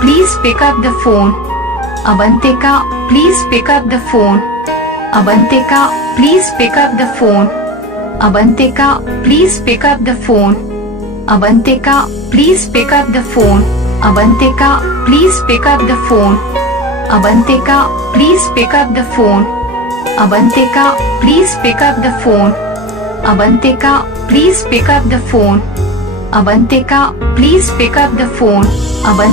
please pick up the phone. Avantika, please pick up the phone. Avantika, please pick up the phone. Avantika, please pick up the phone. Avantika, please pick up the phone. Avantika, please pick up the phone. Avantika, please pick up the phone. Avantika, please pick up the phone. Avantika, please pick up the phone. Avantika, please pick up the phone. Avantika.